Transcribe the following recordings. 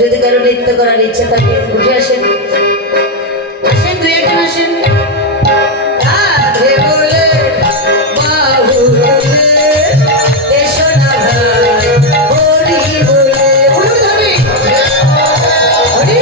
যদি কারো নৃত্য করার ইচ্ছা থাকে উঠে আসেন, আসেন দুই একজন আসেন। রাধে বলে বাহু বলে এসো না ভাই, হরি বলে বলুন ধরি হরি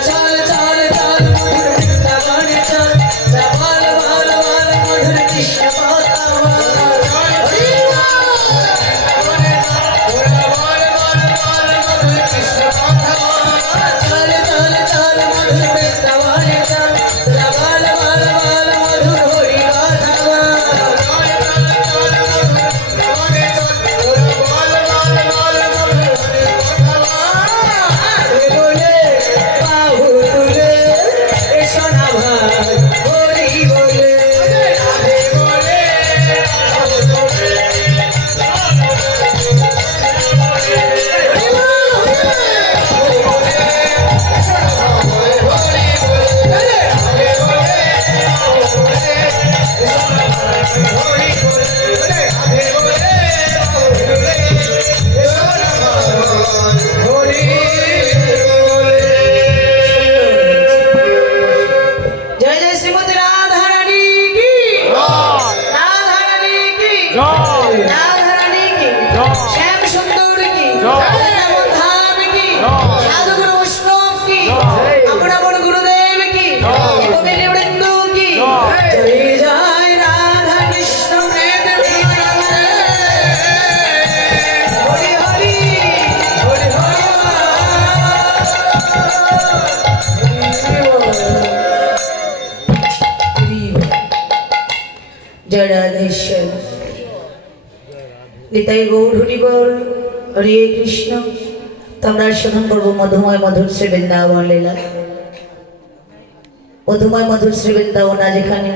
चल चल चल নিতাই গৌর হরি বল, হরে কৃষ্ণ। তো আমরা শোধন করবো মধুময় মধুর শ্রী বৃন্দাবন লীলা। মধুময় মধুর শ্রী বৃন্দাবন যেখানে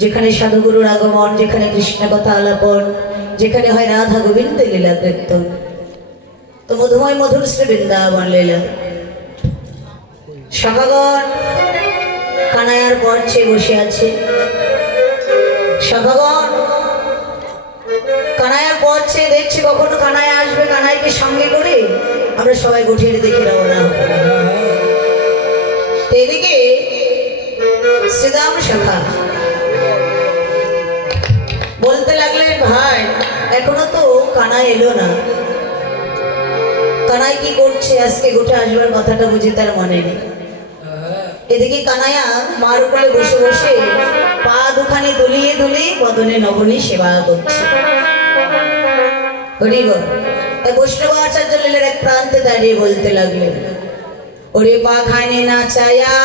যেখানে সাধুগুরুর আগমন, যেখানে কৃষ্ণ কথা আলাপন, যেখানে হয় রাধা গোবিন্দ লীলা কীর্তন। তো মধুময় মধুর শ্রী বৃন্দাবন লীলা। সখাগণ কানায়ার পর চেয়ে বসে আছে। সখাগণ কানায়ার পর চেয়ে দেখছে কখনো কানায় আসবে, কানাইকে সঙ্গে করে আমরা সবাই গঠিয়ে দেখে রওনা হব। এদিকে শ্রীদাম সখা বলতে লাগলেন, ভাই এখনো তো কানাই এলো না, কানাই কি করছে? আজকে গোটে আসবার কথাটা বুঝি তার মনে নেই। এদিকে কানাইয়া মার উপরে বসে বসে পা দুখানি দুলিয়ে দুলিয়ে বদনে নবনী সেবা করছে। বৈষ্ণব আচার্য লীলার এক প্রান্তে দাঁড়িয়ে বলতে লাগলেন, ওরে পাখানে নাচায়া,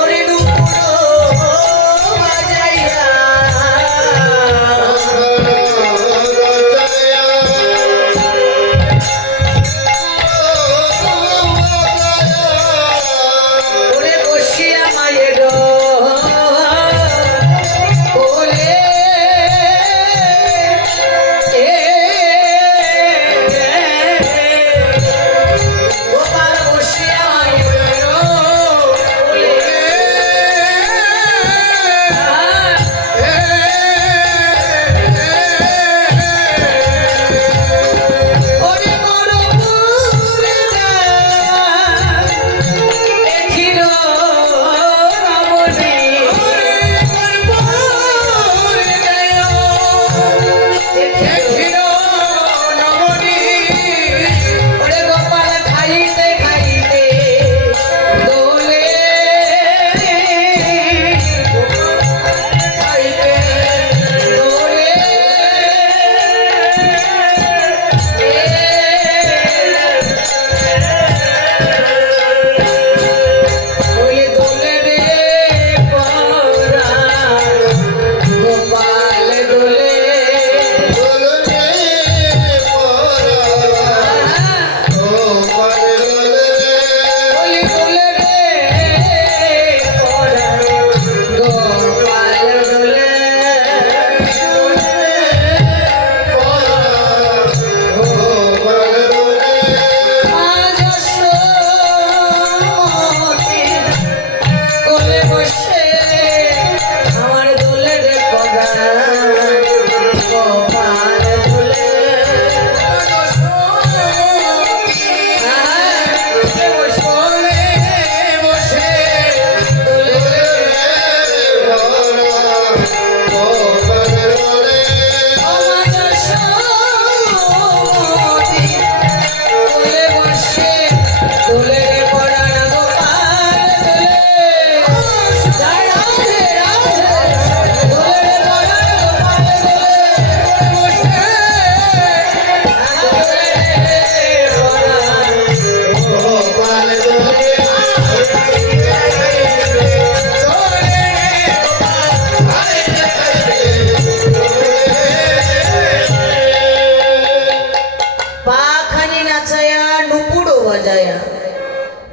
ওরে দুপুরো বাজাইয়া, ওরে বসিয়া মায়ের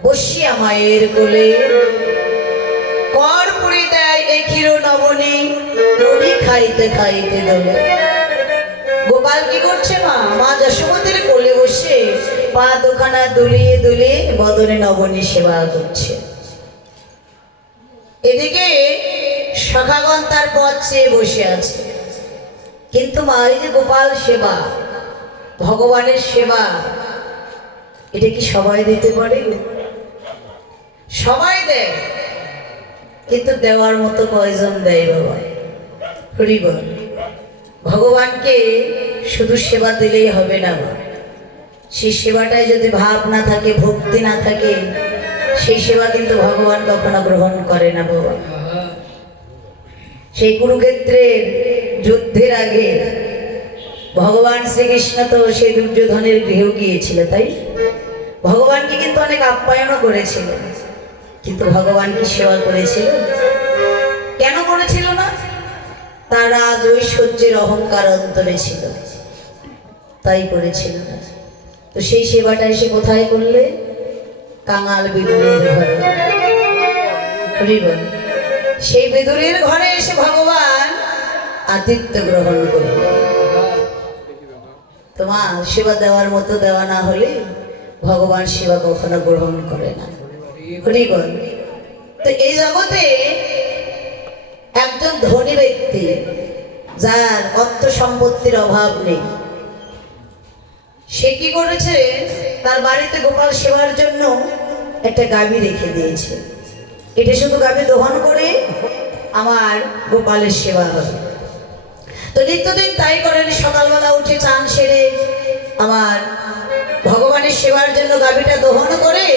বসিয়া মায়ের কোলে কর পুরি দেয় এখিরো নবনী, নদী খাইতে খাইতে দোলে। গোপাল কি করছে? মা যশোমতীর কোলে বসে পা দুখানা দুলিয়ে দুলিয়ে বদনে নবনী সেবা করছে। এদিকে সখাগণ তার পথ চেয়ে বসে আছে। কিন্তু মা, এই যে গোপাল সেবা, ভগবানের সেবা, এটা কি সবাই দিতে পারে? সবাই দেয়, কিন্তু দেওয়ার মতো কয়জন দেয় বাবা? হরি বল। ভগবানকে শুধু সেবা দিলেই হবে না, সেই সেবাটায় যদি ভাব না থাকে, ভক্তি না থাকে, সেই সেবা কিন্তু ভগবান কখনো গ্রহণ করে না বাবা। সেই কুরুক্ষেত্রের যুদ্ধের আগে ভগবান শ্রীকৃষ্ণ তো সেই দুর্যোধনের গৃহে গিয়েছিল, তাই ভগবানকে কিন্তু অনেক আপ্যায়নও করেছিল, কিন্তু ভগবান কি সেবা করেছিল? কেন করেছিল না? তার আজ ঐশ্বর্যের অহংকার অন্তরে ছিল, তাই করেছিল না। তো সেই সেবাটা এসে কোথায় করলে? কাঙাল বিদুরের ঘরে। সেই বিদুরের ঘরে এসে ভগবান আতিথ্য গ্রহণ করবে। তোমার সেবা দেওয়ার মতো দেওয়া না হলে ভগবান সেবা কখনো গ্রহণ করে না। হরিবল। তো এই জগতে একজন ধনী ব্যক্তি, যার অর্থ সম্পত্তির অভাব নেই, সে কি করেছে? তার বাড়িতে গোপাল সেবার জন্য একটা গাভী রেখে দিয়েছে। এটা শুধু গাভী দহন করে আমার গোপালের সেবা হবে। তো নিত্যদিন তাই করেন। সকালবেলা উঠে চান সেরে আমার ভগবানের সেবার জন্য গাভীটা দহন করে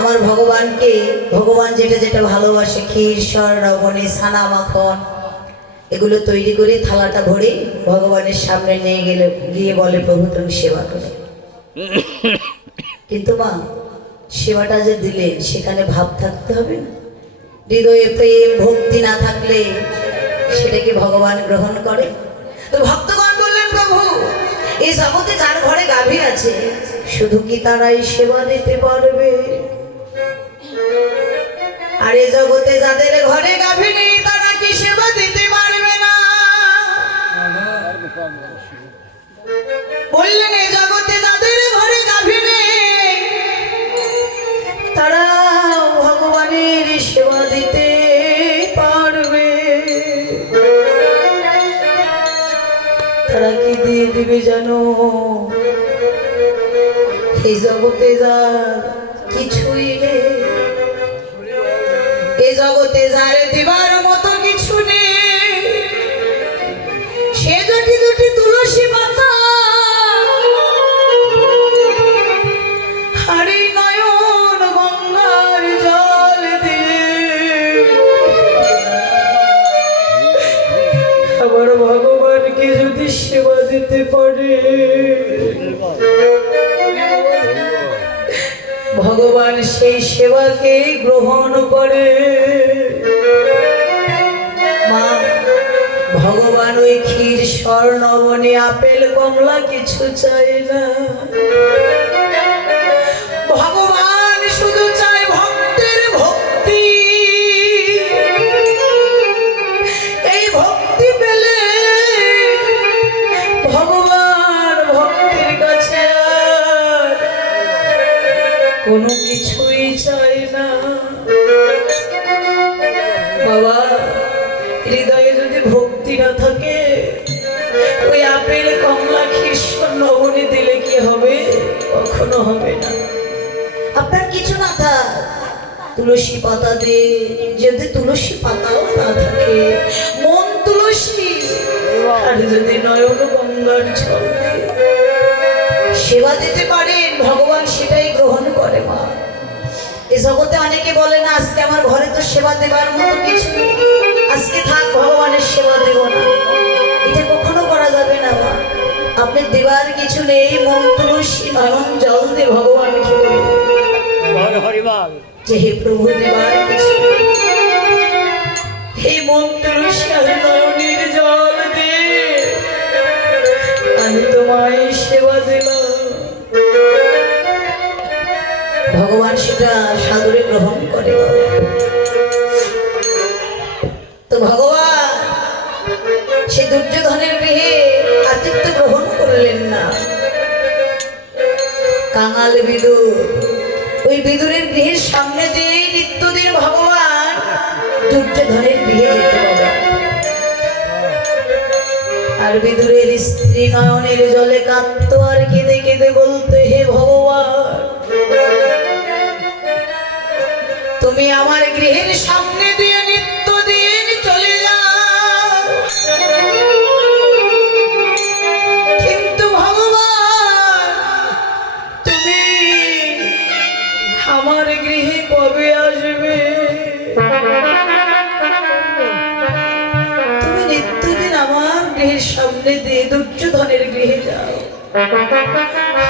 আমার ভগবানকে, ভগবান যেটা যেটা ভালোবাসে, ক্ষীর, সর, রবণী, ছানা, মাখন, এগুলো তৈরি করে থালাটা ভরে ভগবানের সামনে নিয়ে গিয়ে বলে, প্রভু তুমি সেবা করো। কিন্তু মা, সেবাটা যে দিলেন সেখানে ভাব থাকতে হবে না? হৃদয়ে প্রেম ভক্তি না থাকলে সেটা কি ভগবান গ্রহণ করে? তো ভক্তগণ বললেন, প্রভু এই জগতে যার ঘরে গাভী আছে শুধু কি তারাই সেবা দিতে পারবে? আর এই জগতে যাদের ঘরে গাভী নেই তারা কি সেবা দিতে পারবে না? বললেন এই জগতে যাদের ঘরে গাভী নেই তারা ভগবানের সেবা দিতে পারবে। তারা কি দিয়ে দিবে জানো? এই জগতে যার কিছুই নেই, এই জগতে যার দিবার মতো কিছু নেই, সে দুটি দুটি তুলসী পাতা হারি নয়ন গঙ্গার জল দিয়ে আবার ভগবানকে যদি সেবা দিতে পারে, ভগবান সেই সেবাকে গ্রহণ করে। মা, ভগবান ওই ক্ষীর, স্বর, নবনী, আপেল, কমলা কিছু চাই না। ভগবান শুধু চায় ভক্তের ভক্তি। এই ভক্তি পেলে ভগবান ভক্তের কাছে আর কোনো কিছুই চাই না। বাবা, হৃদয়ে যদি ভক্তি না থাকে, ওই আপেল, কমলা, ক্ষীর, নবনী দিলে কি হবে? কখনো হবে না। আপনার কিছু না থাক, তুলসী পাতা দিয়ে, যদি তুলসী পাতাও না থাকে, মন তুলসী, আর যদি নয়ন গঙ্গার জল দিয়ে সেবা দিতে পারেন, ভগবান সেটাই গ্রহণ করে। মা, এই জগতে অনেকে বলে না, আজকে আমার ঘরে তো সেবা দেবার মতো কিছু নেই, আজকে থাক ভগবানের সেবা দেব না। এটা কখনো করা যাবে না। মা, আপনি দেবার কিছু নেই, মন তুলসী নয়ন জল দিয়ে ভগবানকে বলুন যে হে প্রভু, দেবার কিছু নেই, এই মন তুলসী আর নয়নের জল দিয়ে আমি তোমায় সেবা দিলাম। ভগবান সেটা সাদরে গ্রহণ করে। তো ভগবান সে দুর্যোধনের গৃহে আতিথ্য গ্রহণ করলেন না। কাঙাল বিদুর, ওই বিদুরের গৃহের সামনে দিয়ে নিত্যদিন ভগবান দুর্যোধনের গৃহে যেতে হবে। আর বিদুরের স্ত্রী নয়নের জলে কাঁদতো আর কেঁদে কেঁদে বলতো, হে ভগবান, তুমি আমার গৃহের সামনে দিয়ে নিত্যদিন চলে যাও, কিন্তু ভগবান তুমি আমার গৃহে কবে আসবে? তুমি নিত্যদিন আমার গৃহের সামনে দিয়ে দুর্যোধনের গৃহে যাও,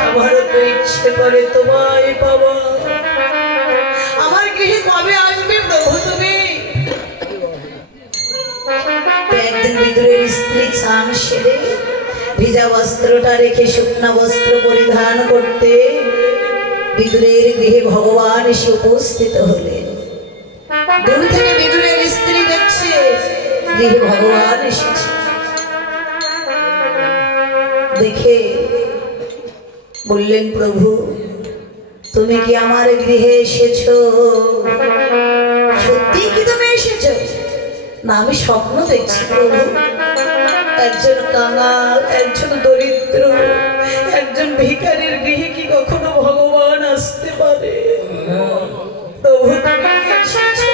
আমারও তো ইচ্ছে করে তোমায় পাবা, আমার গৃহে কবে আসবে প্রভু তুমি? একদিন বিদুরের স্ত্রী চান সেরে ভিজা বস্ত্রটা রেখে শুকনা বস্ত্র পরিধান করতে বিদুরের গৃহে ভগবান এসে উপস্থিত হলেন। দূর থেকে বিদুরের স্ত্রী দেখছে গৃহে ভগবান এসেছে, দেখে বললেন, প্রভু তুমি কি আমার গৃহে এসেছো? সত্যি কি তুমি এসেছো? না, আমি স্বপ্ন দেখছি প্রভু। একজন কাঙাল, একজন দরিদ্র, একজন ভিখারির গৃহে কি কখনো ভগবান আসতে পারে? প্রভু তুমি কি এসেছো?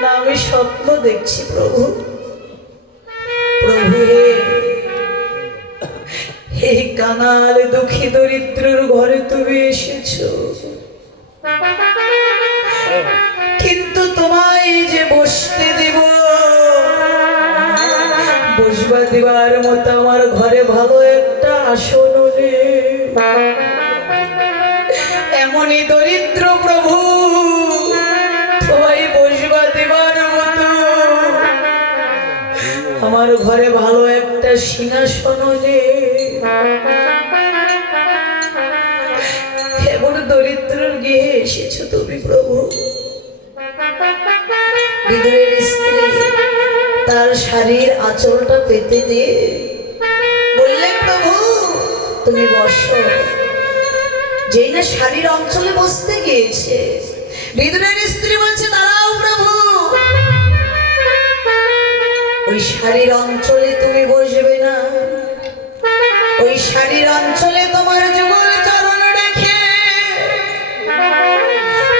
না, আমি স্বপ্ন দেখছি প্রভু। প্রভু হে কাঙাল দুঃখী দরিদ্রর ঘরে তুমি এসেছো, কিন্তু তোমায় যে বসতে দেব, বসবা দেবার মতো আমার ঘরে ভালো একটা আসন নেই। এমনই দরিদ্র প্রভু, তোমায় বসবা দেবার মতো আমার ঘরে ভালো একটা সিংহাসন নেই। এমন দরিদ্রর গৃহে এসেছো তুমি প্রভু। বিদুরের স্ত্রী তার শাড়ির আঁচলটা পেতে দিয়ে বললেন, প্রভু তুমি বসো। যেই না শাড়ির অঞ্চলে বসতে গিয়েছে, বিদুরের স্ত্রী বলছে, দাঁড়াও প্রভু, ওই শাড়ির অঞ্চলে তুমি বসবে না। ওই শাড়ির অঞ্চলে তোমার যুগল চরণ রেখে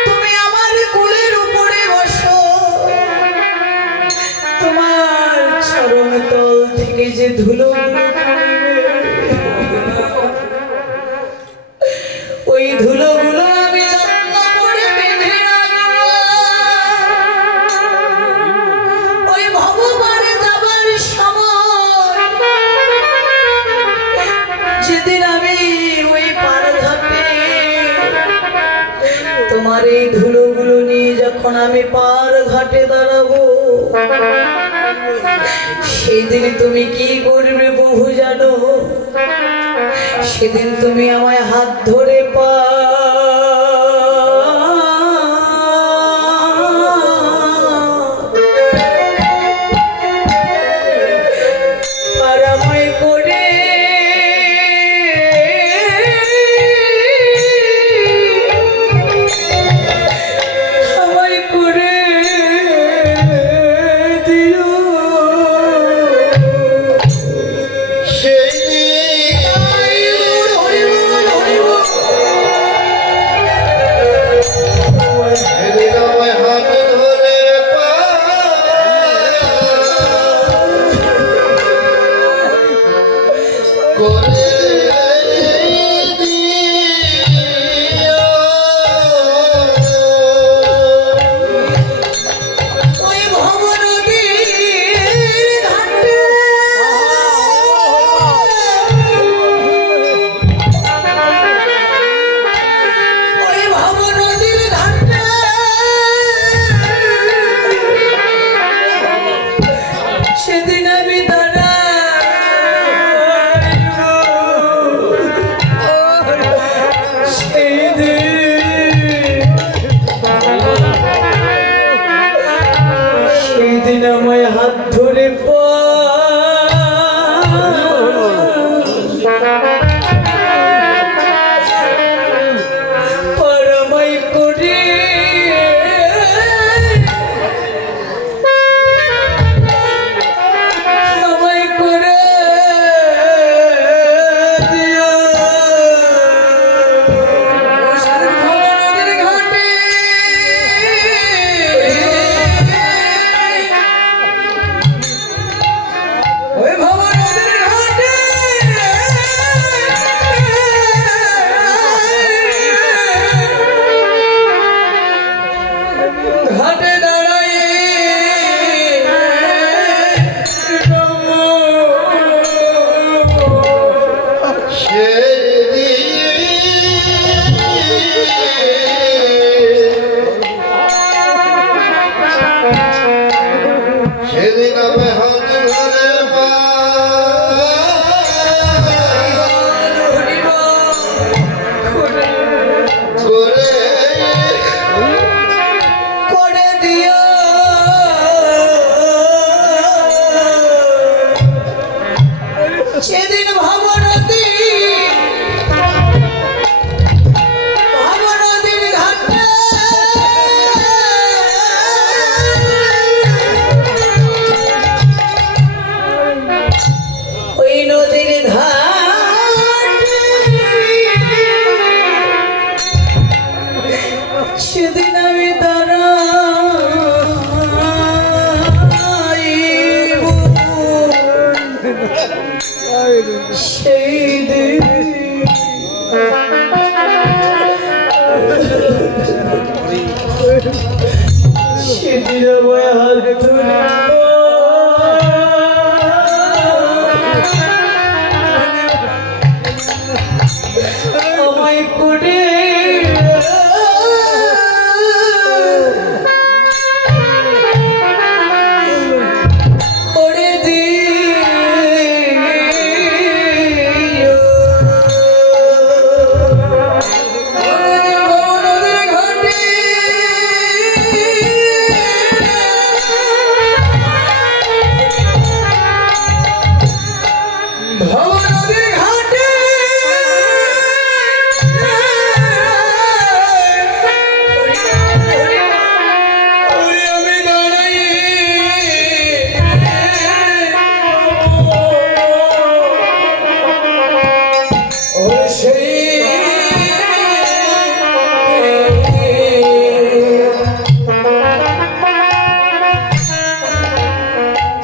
তুমি আমার কোলের উপরে বসো। তোমার চরণ তল থেকে যে ধুলো ওই ধুলোগুলো আমি যত্ন করে বেঁধে রাখবো। ওই ভগবানে যাবার সময় যেদিন আমি ওই পারঘাটে তোমার এই ধুলোগুলো নিয়ে যখন আমি পার ঘাটে দাঁড়াবো, সেদিন তুমি কি করবে বহু জানো? সেদিন তুমি আমায় হাত ধরে পারাময় করে আমায় করে দিও। সেদিন আমি সেদিন আমায় হাত ধরে পারামাই করে আমায় করে দিও। ঘাটে দাঁড়াই সেদিন আমি সেদিন আমায় হাত ধরে আমায় করে করে দিও নদীর ঘাটে নদীর ঘাটে আমি দাঁড়াই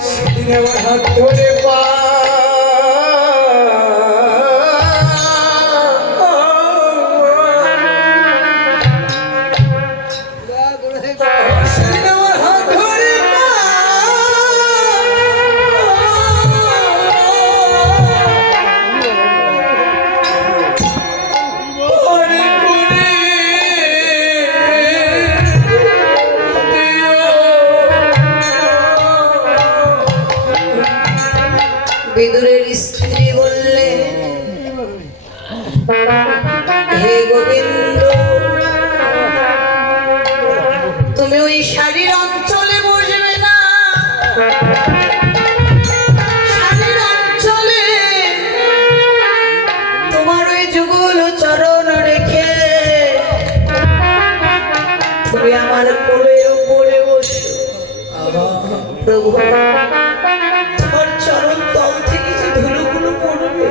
সেদিন আমার হাত ধরে পা সেদিন আমার হাত ধরে পা ওরে করে বিদুরের স্ত্রী বললে, হে গোবিন্দ, তুমি ওই শাড়ির অঞ্চলে বসবে না। শাড়ির অঞ্চলে তোমার ওই যুগল চরণ রেখে তুমি আমার কোলের উপরে বসো। প্রভু, তোমার চরণ তল থেকে যে ধুলোগুলো পড়বে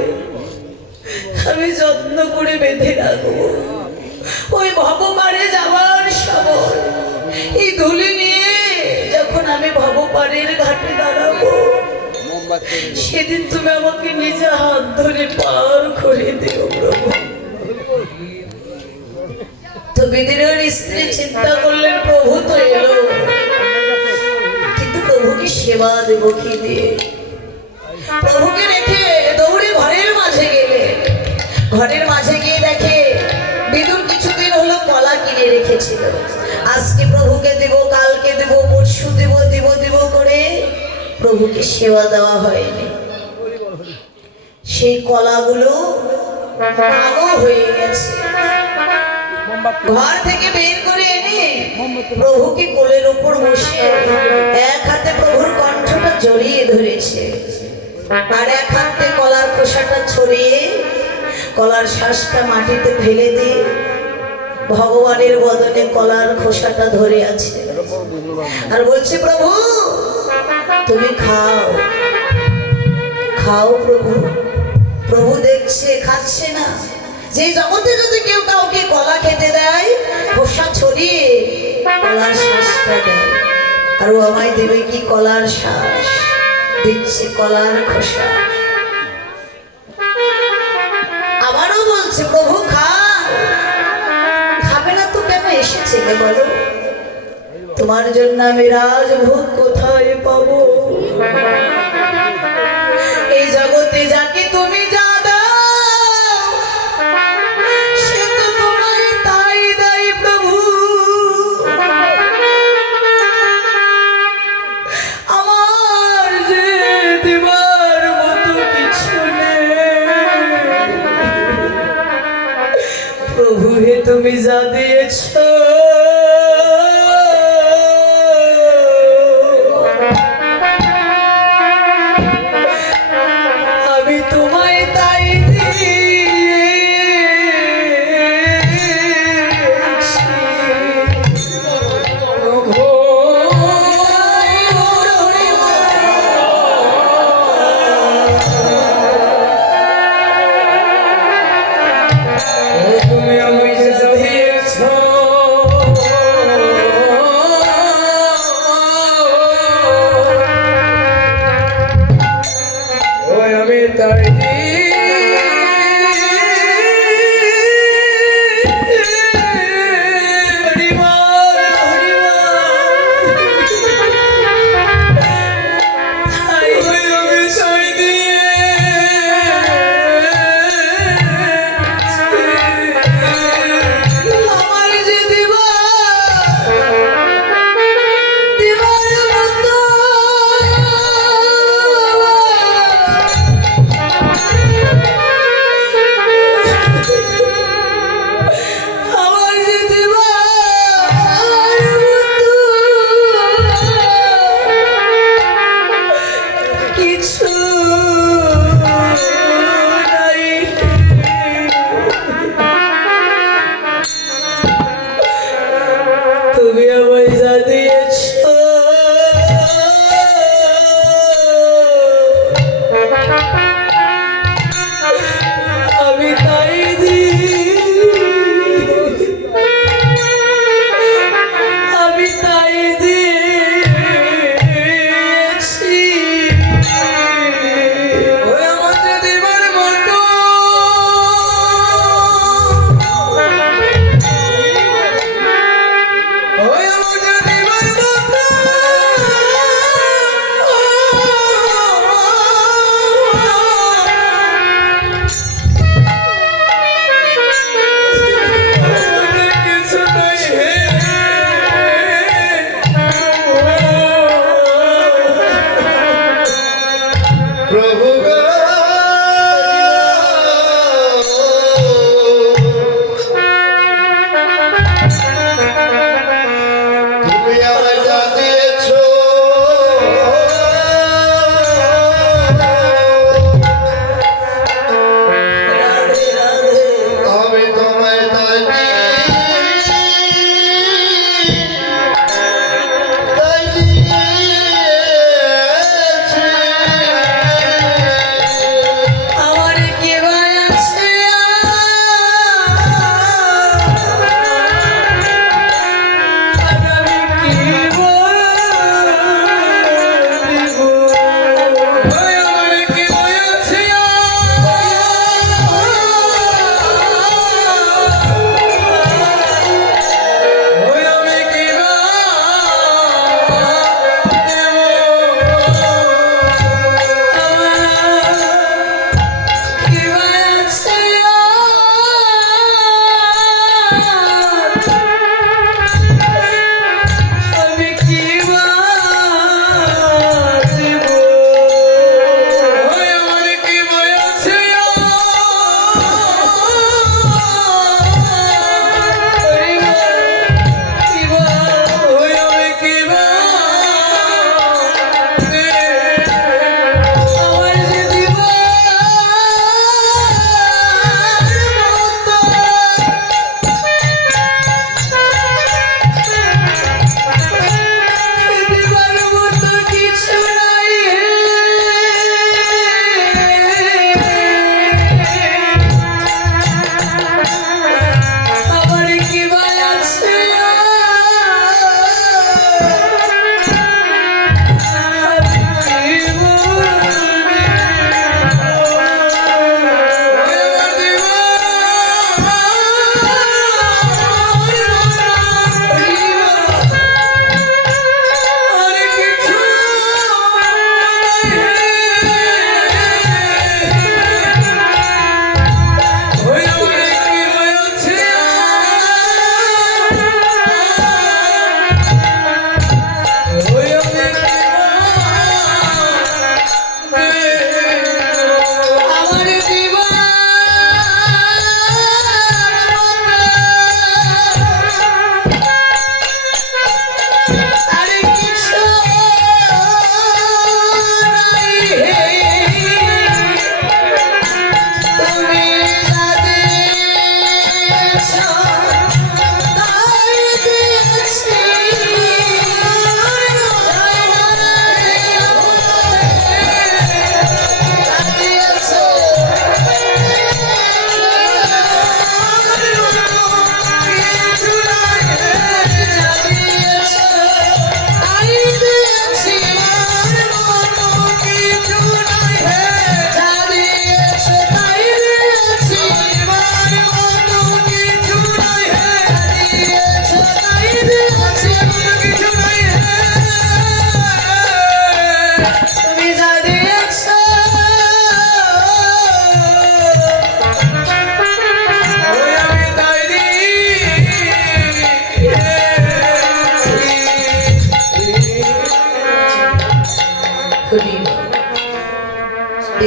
আমি যত্ন করে বেঁধে রাখবো। ওই ভবপারে যাওয়ার সময় এই ধুলি নিয়ে যখন আমি ভবপারের ঘাটে দাঁড়াবো, সেদিন তুমি আমাকে নিজে হাত ধরে পার করে দিও প্রভু। তো বিদিরের স্ত্রী চিন্তা করলেন, প্রভু তো এলো, কিন্তু প্রভুকে সেবা দেব কি দিয়ে? প্রভুকে রেখে দৌড়ে ঘরের মাঝে গেলে, ঘরের মাঝে গিয়ে দেখে বিদুর কিছুদিন হলো কলা কিনে রেখেছিল। আজকে প্রভুকে দেব, কালকে দেব, পরশু দেব, দেব দেব করে প্রভুকে সেবা দেওয়া হয়নি। সেই কলাগুলো কালো হয়ে গেছে। ঘর থেকে বের করে এনে প্রভুকে কোলের উপর বসিয়ে এক হাতে প্রভুর কণ্ঠটা জড়িয়ে ধরেছে, আর এক হাতে কলার খোসাটা ছড়িয়ে কলার শ্বাসটা মাটিতে ফেলে দিয়ে ভগবানের বদনে কলার খোসাটা ধরে আছে আর বলছে, প্রভু তুমি খাও, খাও প্রভু। প্রভু দেখছে, খাচ্ছে না। যে জগতে যদি কেউ কাউকে কলা খেতে দেয়, খোসা ছড়িয়ে কলার শ্বাসটা দেয়, আর ও আমায় দেবে কি কলার শ্বাস? দিচ্ছে কলার খোসা। আবারও বলছে, প্রভু খাও। খাবে না তো কেন এসেছিলে বলো? তোমার জন্য আমি রাজভোগ কোথায় পাবো? এই জগতে যাকে তুমি যা দাও, সে তো তোমায় তাই দেয় প্রভু। আমার যে দিবার মতো কিছু নেই, প্রভু হে তুমি যা দিয়েছ আমি তোমায় তাই দিয়েছি। তুমি আমায় যা দিয়েছ আমি তাই দিয়েছি।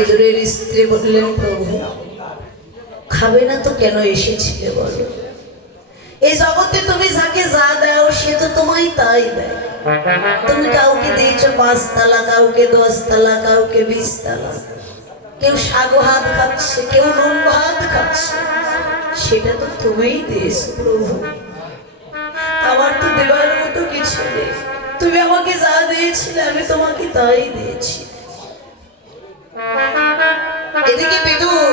বিদুরের স্ত্রী বললেন, প্রভু খাবে না তো কেন এসেছিলে বলো? এই জগতে তুমি যাকে যা দাও সে তো তোমায় তাই দেয়। তুমি কাউকে দিয়েছো 5 তালা, কাউকে 10 তালা, কাউকে 20 তালা। কেউ শাক ভাত খাচ্ছে, কেউ নুন ভাত খাচ্ছে, সেটা তো তুমিই দিয়েছো প্রভু। আমার তো দেওয়ার মতো কিছু নেই। তুমি আমাকে যা দিয়েছিলে আমি তোমাকে তাই দিয়েছি। এদিকে বিদুর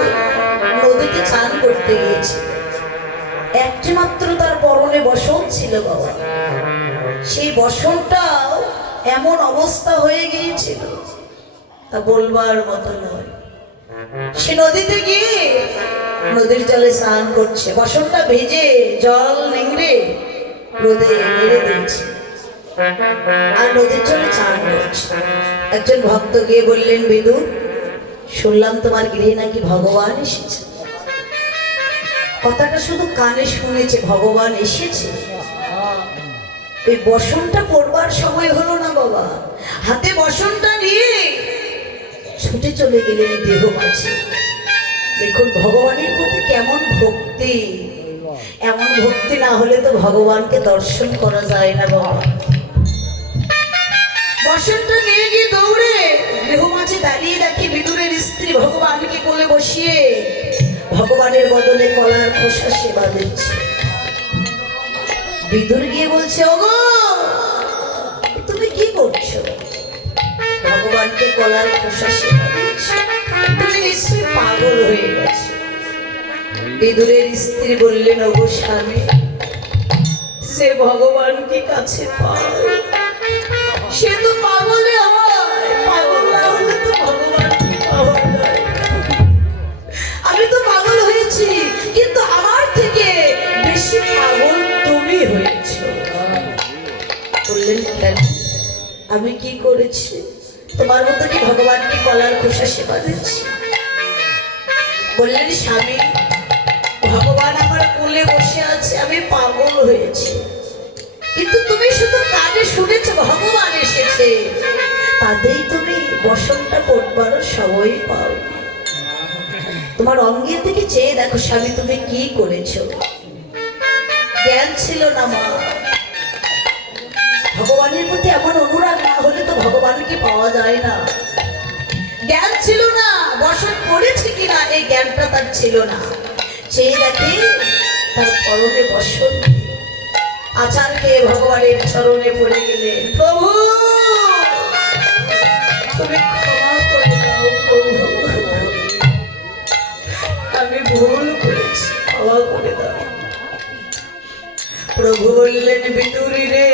নদীতে চান করতে গিয়েছিল। একটি মাত্র তার পরনে বসন ছিল বাবা। সেই বসনটাও এমন অবস্থা হয়ে গিয়েছিল তা বলবার মতো নয়। সে নদীতে গিয়ে নদীর জলে স্নান করছে, বসনটা ভেজে জল নিংড়ে রোদে মেরে দিয়েছে আর নদীর জলে স্নান করছে। একজন ভক্ত গিয়ে বললেন, বিদুর শুনলাম তোমার গৃহে নাকি ভগবান এসেছে। কথাটা শুধু কানে শুনেছে, ভগবান এসেছে। ওই বসনটা পড়বার সময় হলো না বাবা, হাতে বসনটা নিয়ে ছুটে চলে গেলেন দেহ মাঝে। দেখুন ভগবানের প্রতি কেমন ভক্তি। এমন ভক্তি না হলে তো ভগবানকে দর্শন করা যায় না বাবা। বসনটা নিয়ে গিয়ে দৌড়ে দেহ মাঝে দাঁড়িয়ে রাখি বিদুরের স্ত্রী ভগবানকে কোলে বসিয়ে ভগবানের বদলে কলার খোসা সেবা দিচ্ছে। বিদুর গিয়ে বলছে, ওগো তুমি কি করছো? ভগবানকে কলার খোসা সেবা দিচ্ছ, তুমি নিশ্চয়ই পাগল হয়ে গেছো। বিদুরের স্ত্রী বললেন, ওগো স্বামী, সে ভগবানকে কাছে পায় সে তো পাগলে হয়, পাগল না হলে তো ভগবানকে পাওয়া যায়। আমি তো পাগল হয়েছি, কিন্তু আমার থেকে বেশি পাগল তুমি হয়েছ। বললেন, কেন? আমি কি করেছি? তোমার মতো কি ভগবানকে কলার খোসা সেবা দিচ্ছি? বললেন, স্বামী, ভগবান আমার কোলে বসে আছে, আমি পাগল হয়েছি, কিন্তু তুমি শুধু কানে শুনেছ ভগবান এসেছে, তাতেই তুমি বসনটা পড়বার সময় পাও। তোমার অঙ্গের থেকে চেয়ে দেখো স্বামী, তুমি কি করেছো? জ্ঞান ছিল না মা। ভগবানের প্রতি এমন অনুরাগ না হলে তো ভগবানকে পাওয়া যায় না। জ্ঞান ছিল না, বসন পড়েছে কিনা এই জ্ঞানটা তার ছিল না। চেয়ে দেখে তার পরনে বসন। আচারকে ভগবানের চরণে পড়ে গেলেন, প্রভু তুমি ক্ষমা করে দাও প্রভু, আমি ভুল করেছি, ক্ষমা করে দাও। প্রভু বললেন, বিদুরি রে,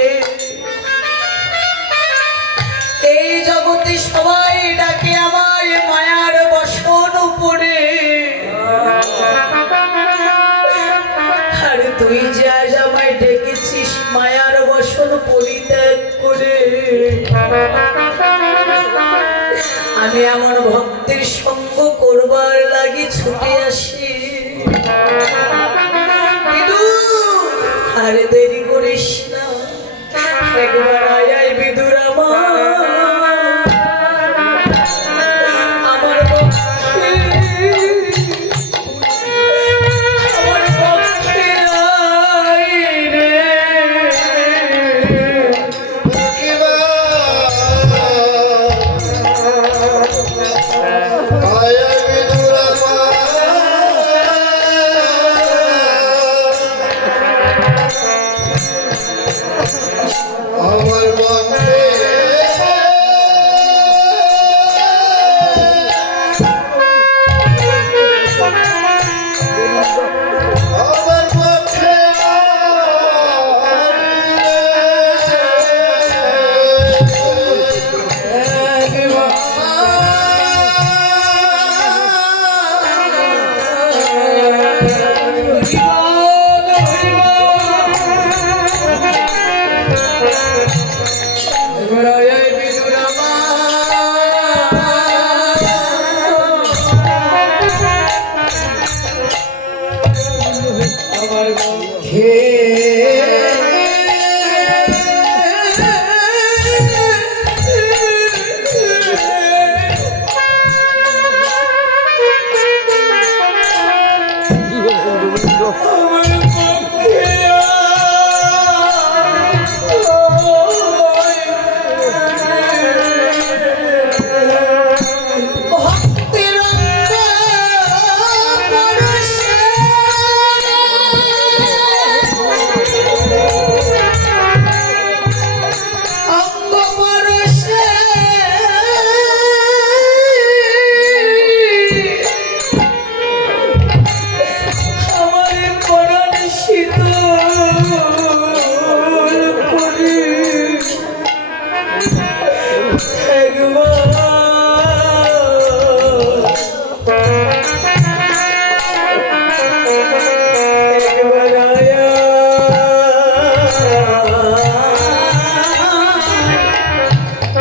এই জগতে সবাই ডাকে আমায় মায়ার বসন উপরে, আর তুই যে আজ আমায় ডেকেছিস মায়ার বসন পরিত্যাগ করে। আমি আমার ভক্তের সঙ্গ করবার লাগি ছুটে আসি, আরে দেরি করিস না, একবার আয় আয় বিদুর আমার পক্ষে আয় রে। আমার পক্ষে ভক্তের অঙ্গ পরশে আমার পরাণ শীতল করে একবার আয়া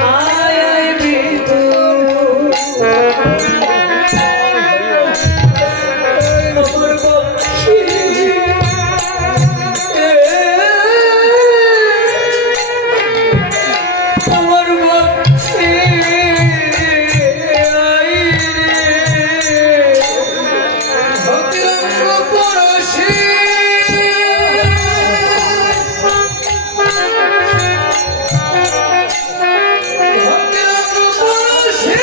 আয় বিদু আমার পক্ষে আমার পক্ষে আই ভক্তিরঙ্গ পরশে ভক্তিরঙ্গ পরশে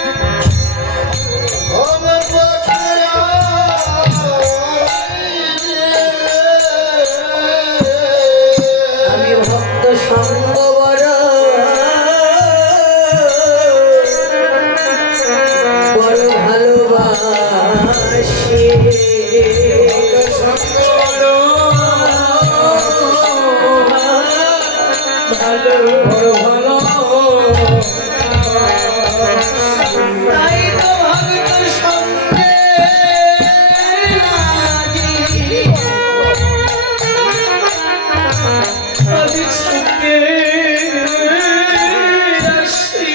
আমার পক্ষে আমার পক্ষে আমি ভক্ত সঙ্গ বড় বড় ভালোবাসি ভালো ভালো তাই তো ভক্ত সঙ্গে লাগি আমি সুখে আসি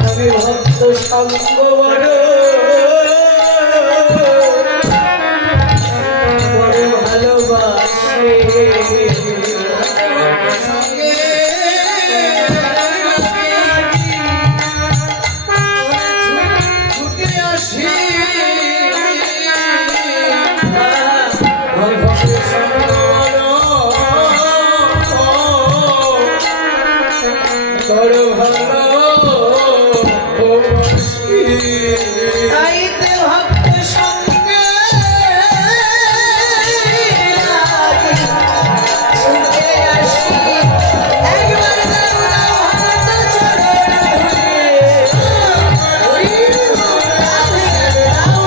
আমি ভক্ত সঙ্গ বড় বড় ভালোবাসি সঙ্গে ছুটে আসি আমার ভক্ত সঙ্গ বড় ভালোবাসি তাইতে ভক্ত সঙ্গে লাগি ছুটে আসি একবার দাও হাত চরণ ধরে দাও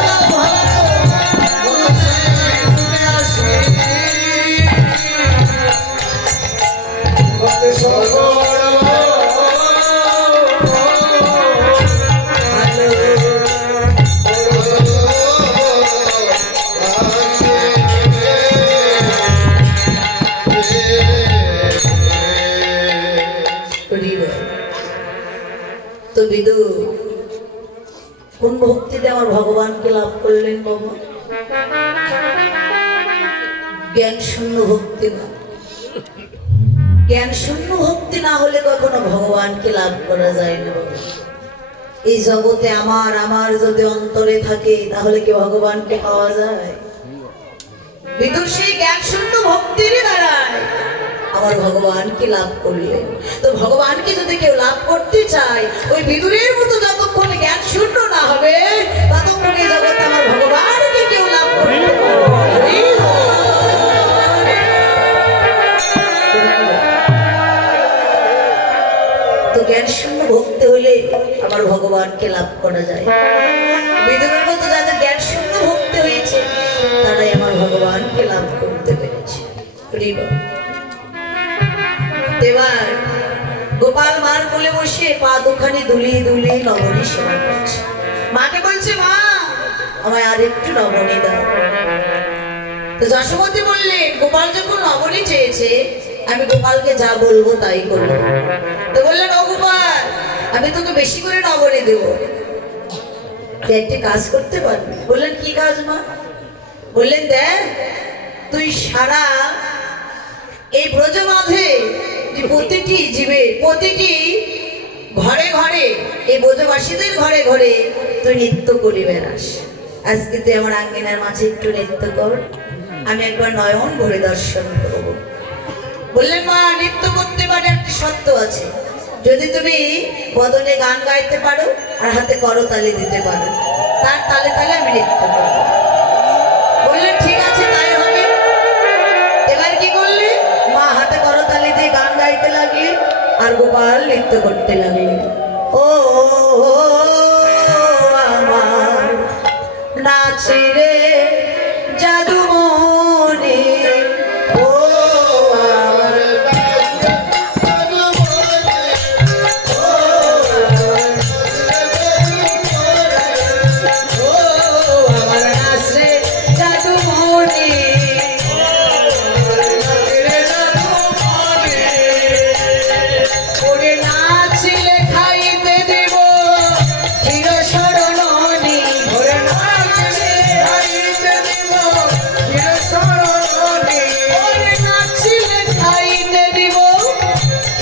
ভক্ত সঙ্গ তো বিদু কোন ভক্তিতে আমার ভগবানকে লাভ করলেন বাবা? জ্ঞান শূন্য ভক্তি না। জ্ঞান শূন্য ভক্তি না হলে কখনো ভগবানকে লাভ করা যায় না বাবা। এই জগতে আমার আমার যদি অন্তরে থাকে তাহলে কি ভগবানকে পাওয়া যায়? বিদুর সেই জ্ঞান শূন্য ভক্তিরই দ্বারায় আমার ভগবানকে লাভ করলেন। তো ভগবানকে যদি কেউ লাভ করতে চায় ওই বিদুরের মতো যতক্ষণ জ্ঞান শূন্য না হবে ততক্ষণ এই জগতে আমার ভগবানকে কেউ লাভ করতে পারবে না। তো জ্ঞান শূন্য ভক্তি হলে আমার ভগবানকে ভগবানকে লাভ করা যায়। বিদুরের মতো যাদের জ্ঞান শূন্য ভক্তি হয়েছে তারাই আমার ভগবানকে লাভ করতে পেরেছে। এবার গোপাল মার কোলে বসে পা দুখানি দুলিয়ে দুলিয়ে নবনী সেবা করছে। মাকে বলছে, মা আমায় আর একটু নবনী দাও। তো যশোমতী বললেন, গোপাল যখন নবনী চেয়েছে আমি গোপালকে যা বলবো তাই করবো। তো বললেন, ও গোপাল আমি তোকে বেশি করে নবনী দেবো, তুই একটি কাজ করতে পারবি? বললেন, কি কাজ মা? বললেন, দেখ তুই সারা এই ব্রজমাধে প্রতিটি জীবের প্রতিটি ঘরে ঘরে এই ব্রজবাসীদের ঘরে ঘরে তুই নৃত্য করি বেড়াস। আজকে তুই আমার আঙ্গিনার মাঝে একটু নৃত্য কর, আমি একবার নয়ন ভরে দর্শন করব। বললেন, মা নৃত্য করতে পারে একটি সত্য আছে, যদি তুমি বদনে গান গাইতে পারো আর হাতে করতালি দিতে পারো, তার তালে তালে আমি নৃত্য করবো। বললেন, ঠিক আছে তাই হবে। এবার কি করলে? মা হাতে করতালি দিয়ে গান গাইতে লাগলে আর গোপাল নৃত্য করতে লাগলেন। ও আমার নাচে রে জাদু মনে, ও আমার আমার নাচে জাদু মনে, ওরে নাচিলে খাইতে দেব চির শরণী, ওরে নাচিলে খাইতে দেব চির শরণী, ওরে নাচিলে খাইতে দেব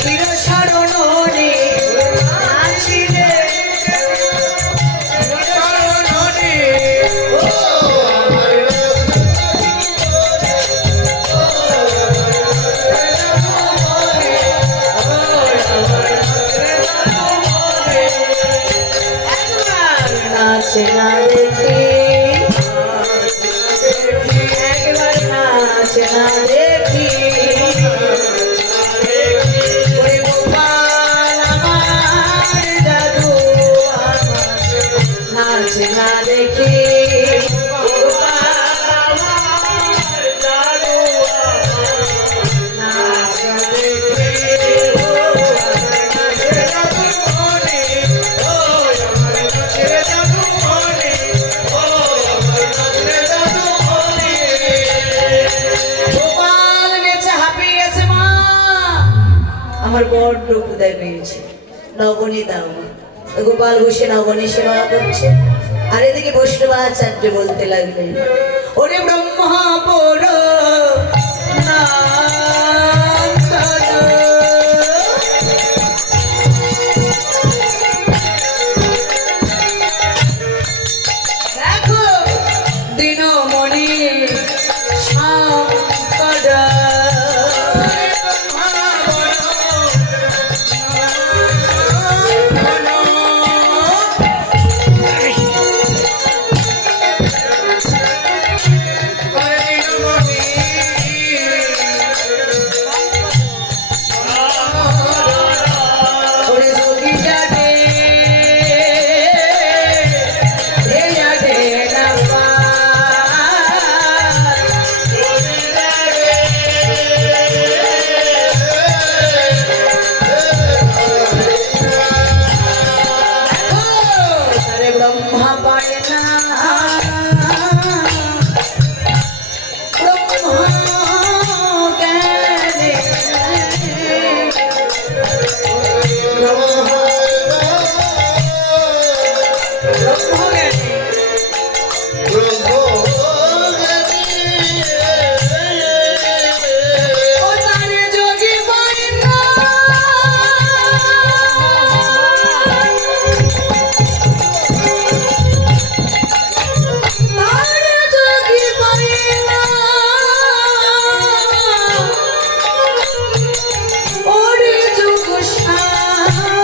চির শরণী, নাচিলে চির শরণী, ও নাচে না দেখি, একবার নাচে না দেখি, ওরে গোপাল আমার জাদু আমার নাচে না দেখি, গোপাল আমার জাদু আমার নাচে না দেখি, ও আমার নাচে জাদু মনে, ও আমার নাচে জাদু মনে, ও আমার নাচে জাদু মনে। গোপাল নেচে হাঁপিয়ে গেছে, মা আমার বড্ড ক্ষুধা পেয়েছে, নবনী দাও। গোপাল বসে নবনী সেবা করছে আর এদিকে বৈষ্ণবাচার্য বলতে লাগলেন, ওরে ব্রহ্মা পড় দেখো দিনমণি শঙ্কর, ওরে যোগী যাবে হে যাবে না পার, দেখো তারে ব্রহ্মা পায় না, ব্রহ্মা জ্ঞানে ও তারে যোগী পায় না, তারে যোগী পায় না, ওরে যোগ সাধনে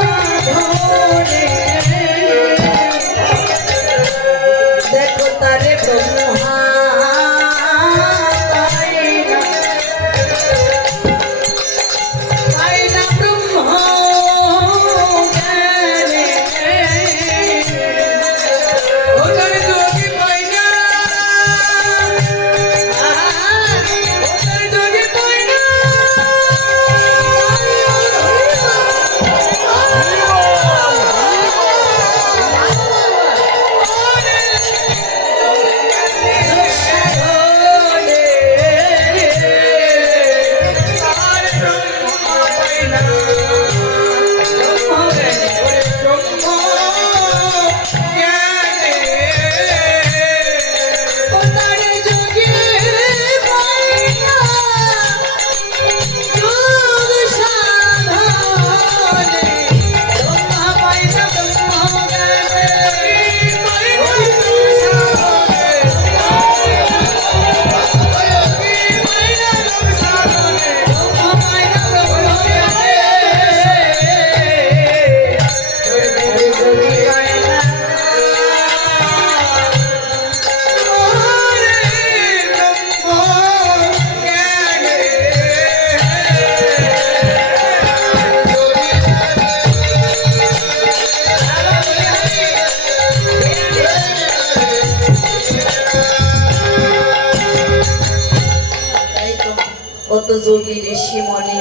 যোগী ঋষি মনি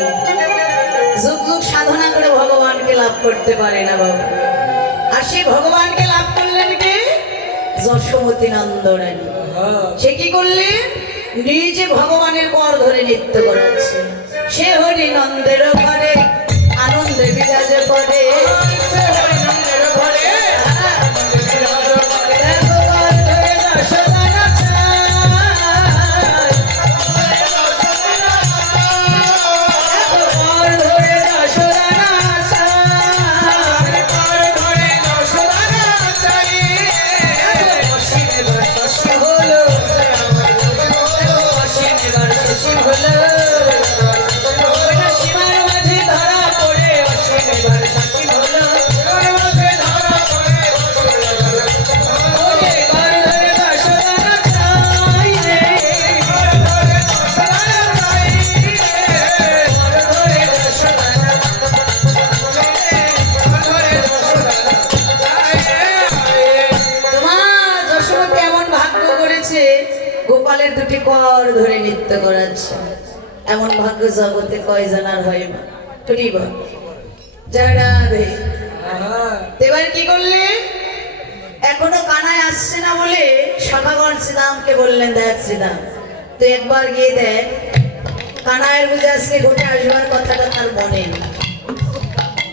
যুগ যুগ সাধনা করে ভগবানকে লাভ করতে পারে না বাবা। আর সেই ভগবানকে লাভ করলেন কে? যশোমতী নন্দরানী। সে কি করলেন? নিজে ভগবানের কর ধরে নৃত্য করাচ্ছে। সে হরি নন্দের ঘরে আনন্দে বিরাজ করে। সে হরি নন্দের ঘরে আনন্দে বিরাজ করে। দেখো কর ধরে যশোদা নাচায়। দেখো কর ধরে যশোদা নাচায়। কর ধরে যশোদা নাচায়। দেখো অসীম এবার শশী হলো। অসীম এবার শশী হলো। ওটা সীমার মাঝে ধরা পড়ে অসীম এবার শশী হলো। ওরে ঘর ধরে যশোদা নাচায় রে। ঘর ধরে যশোদা নাচায় রে। ঘর ধরে যশোদা তোমার যশোমতী এমন ভাগ্য করেছে গোপালের দুটি কর ধরে নৃত্য করাচ্ছে। এমন ভাগ্য জগতে কয়জনার হয় না। তুই বল যারা রে। এবার কি করলে? এখনো কানায় আসছে না বলে সখাগণ শ্রীরামকে বললেন, দেখ শ্রীরাম তুই একবার গিয়ে দেখ কানায়ের বুঝে আজকে ঘটে আসবার কথাটা তার মনে নেই।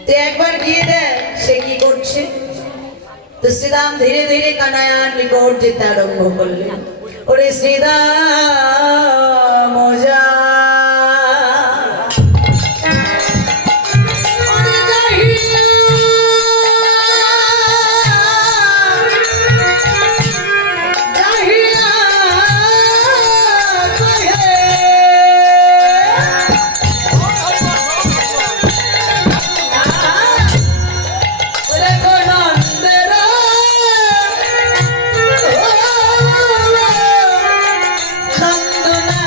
তুই একবার গিয়ে দেখ সে কি করছে। তো শ্রীরাম ধীরে ধীরে কানায়ার নিকট যেতে আরম্ভ করলেন। ওরে শ্রীরাম যা। ওরে যাহিয়া যাহিয়া কহে। ওরে গো নন্দেরা নন্দনা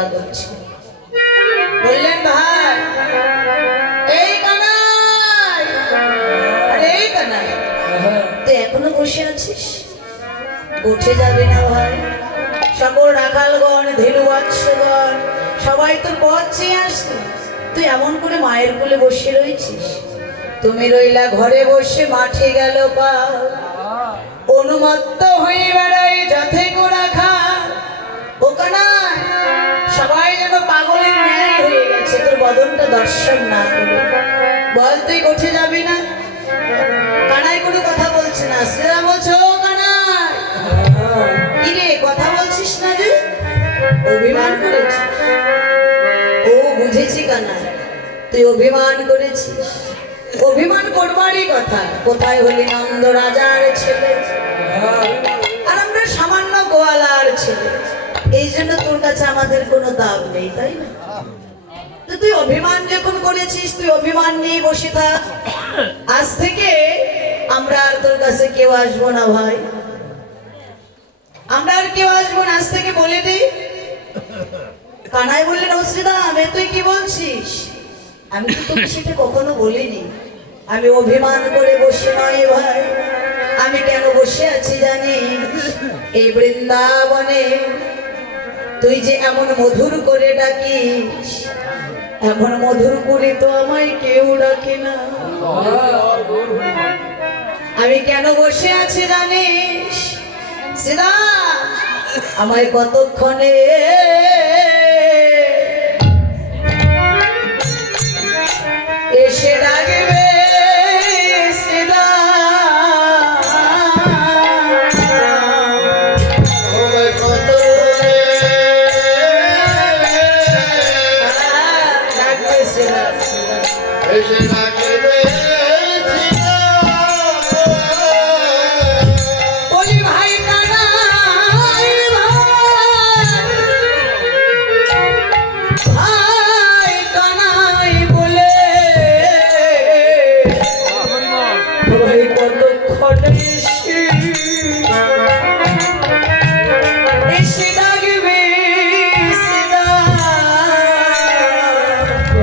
সেবা করছে। বললেন ভাই এই কানাই, আরে এই কানাই তুই এখনো বসে আছিস, উঠে যাবে না ভাই? সকল রাখালগণ ধেনু বাৎসগণ সবাই তোর পথ চেয়ে আসছে, তুই এমন করে মায়ের কোলে বসে রয়েছিস। তুমি রইলা ঘরে বসে, মাঠে গেল পা, অনুমত্ত হয়ে বেড়াই যথে গোড়া খা। ও কানাই, সবাই যেন পাগলের ন্যায় হয়ে গেছে তোর বদনটা দর্শন না করে। বল তুই উঠে যাবি না? কানাই কোনো কথা বলছে না। শ্রীরাম বলছে ও কানাই, কি রে কথা বলছিস না রে? অভিমান করেছিস? ও বুঝেছি কানাই, তুই অভিমান করেছিস। অভিমান করবারই কথা। কোথায় হলি নন্দ রাজার ছেলে, আর আমরা সামান্য গোয়ালার ছেলে, এই জন্য তোর কাছে আমাদের কোনো দাম নেই, তাই না? তো তুই অভিমান যখন করেছিস, তুই অভিমান নিয়ে বসে থাক। আজ থেকে আমরা আর তোর কাছে কেউ আসবো না ভাই, আমরা আর কেউ আসবো না, আজ থেকে বলে দিই। কানাই বললেন ও শ্রীদাম, এ তুই কি বলছিস? আমি তো তোকে সেটা কখনো বলিনি। আমি অভিমান করে বসে নয় ভাই, আমি কেন বসে আছি জানিস? এই বৃন্দাবনে তুই যে এমন মধুর করে ডাকিস, এমন মধুর করে তো আমায় কেউ ডাকে না। আমি কেন বসে আছি জানিস? সিদা আমায় কতক্ষণে এসে ডাকবে সিদা, আমায় কত ডাকবে সিদা, এসে ডাকবে বলি ভাই কানাই ভাই কানাই বলে ভাই কতক্ষণে এসে ডাকবে সিদা।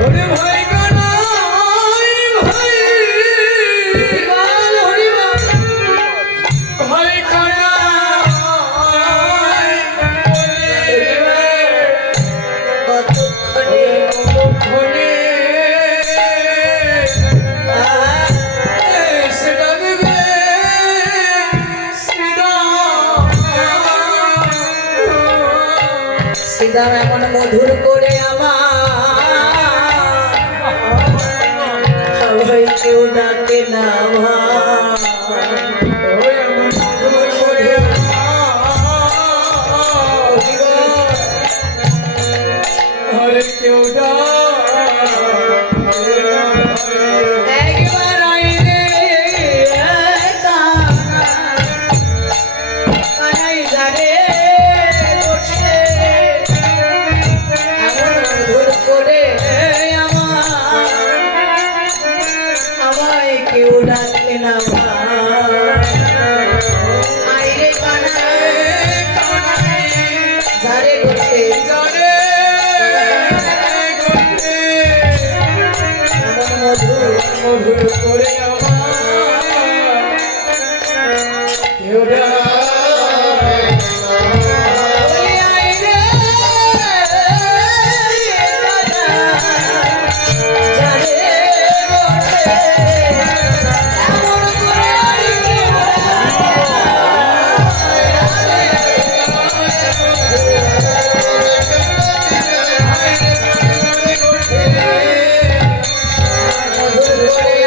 ওরে ভাই কানাই ভাই, হরিবল হরিবল, ভাই কানাই বলে কতক্ষণে কতক্ষণে এসে ডাকবে শ্রীরাম। সিদা এমন মধুর করে আমার সবাই কেউ ডাকে না ভাই। ওই আমার মধুর করে হরে কেউ একবার আইলে কানাই যারে বসে এমন মধুর করে আমায় কেউ ডাকে না ভাই। আইরে কানাই যারে বসে এমন মধুর মধুর করে আমার কেউ বলি আইরে যারে বসে এমন করে কেউ মধুর করে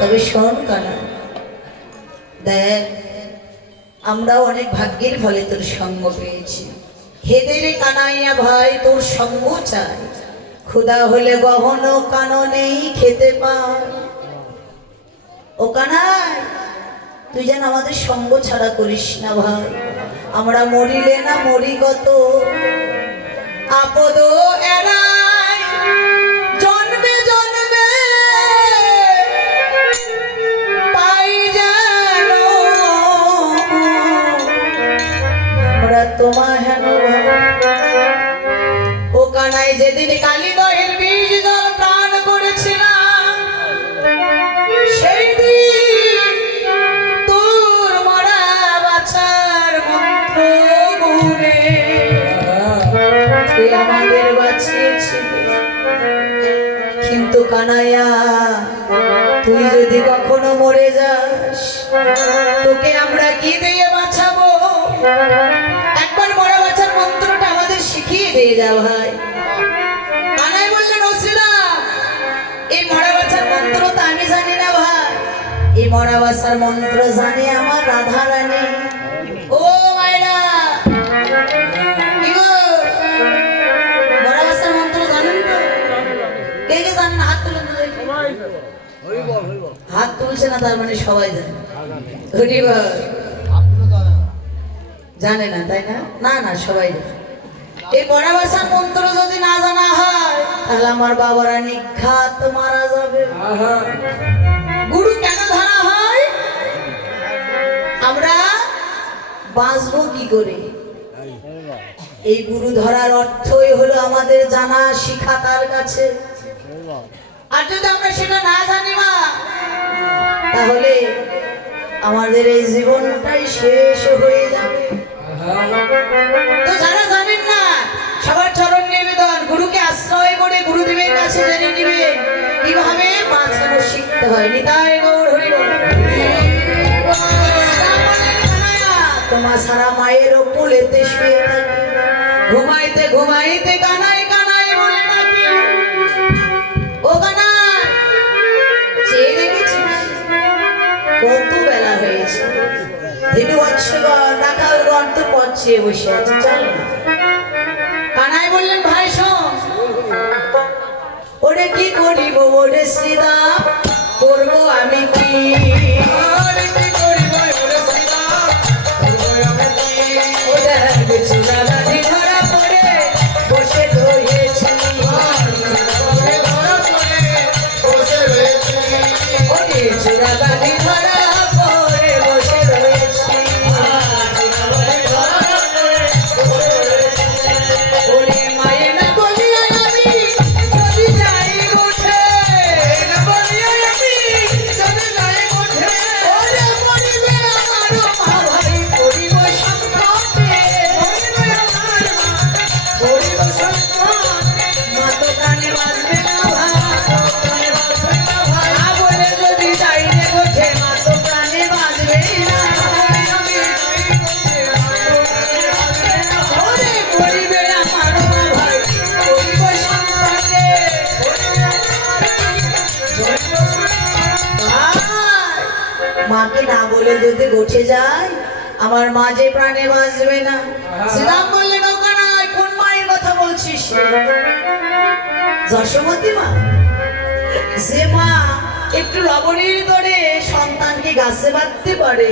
তবে শোন কানা, দেখ আমরাও অনেক ভাগ্যের ফলে তোর সঙ্গ পেয়েছি। হেদে রে কানাইয়া ভাই তোর সঙ্গ চাই, ক্ষুধা হলে গহন কাননেই খেতে পায়। ও কানাই, তুই যেন আমাদের সঙ্গ ছাড়া করিস না ভাই, আমরা মরিলে না মরি কত আপদ এড়াই কানাইয়া তুই যদি কখনো মরে যাস তোকে আমরা কি দিয়ে বাঁচাবো? একবার মরা বাঁচার মন্ত্রটা আমাদের শিখিয়ে দিয়ে যা ভাই। কানাই বললেন ওসিদা এই মরা বাঁচার মন্ত্র তো আমি জানি না ভাই, এই মরা বাঁচার মন্ত্র জানে আমার রাধা রানী। ও মায়েরা কি গো মরা বাঁচার মন্ত্র জানেন তো? কে কে জানেন হাত তুলে দেখি। হাত তুলছে না তার মানে সবাই জানে। হরিবল জানে না তাই না? না না সবাই জানে। এই মরা বাঁচার মন্ত্র যদি না জানা হয় তাহলে আমার বাবারা নিঘাত মারা যাবে। আহা গুরু কেন ধরা হয়? আমরা বাঁচবো কি করে? এই গুরু ধরার অর্থই হলো আমাদের জানা শিখা তার কাছে। আর যদি আমরা সেটা না জানি মা তাহলে আমাদের এই জীবনটাই শেষ হয়ে যাবে। তো যারা জানেন না সবার চরণ নিবেদন, গুরুকে আশ্রয় করে গুরুদেবের কাছে জেনে নিবে কিভাবে বাঁচানো শিখতে হয়। নিতাই গৌর হরি বল। তোমার সারা মায়ের কোলেতে শুয়ে থাকে, ঘুমাইতে ঘুমাইতে কানাই কানাই বলে ডাকে। ও কানাই চেয়ে দেখেছিস কত বেলা হয়েছে? ধেনু অশ্বগণ রাখালগণ তো পথ চেয়ে বসে আছে, চল না। কানাই বললেন ভাই শোন, ওরে কি করিব ওরে সীতা, করবো আমি কি? আরে কি করিব ওরে সীতা, করব আমি কি? ও দেখবে চূড়াগাছি ধরা পড়ে বসে রয়েছি, ওরে ধরা পড়ে বসে রয়েছি ওরে চূড়াগাছি ধরা পড়ে বসে রয়েছি, ওরে মায়ের না বলিয়া আমি যদি যাই উঠে, না বলিয়া আমি যদি যাই ওঠে, ওরে মরিবে আমার মা ভাই করিব সংকটে, মরিবে আমার মা, করিব সংকট, মা তো প্রাণে বাঁচবে না ভাই, প্রাণে বাঁচবে না ভাই। মা বলে যদি যাই রে ওঠে মা তো প্রাণে বাঁচবে না, আমি যাই ওঠে, মা তো প্রাণে বাঁচবে না ভাই। ওরে মরিবে আমার মা ভাই করিব সংকটে, ভাই মাকে না বলে যদি উঠে যায় আমার মা যে প্রাণে বাঁচবে না। শ্রীরাম বললেন ও কানাই কোন মায়ের কথা বলছিস? যশোমতী মা, যে মা একটু লবণের দরে সন্তানকে গাছে বাঁধতে পারে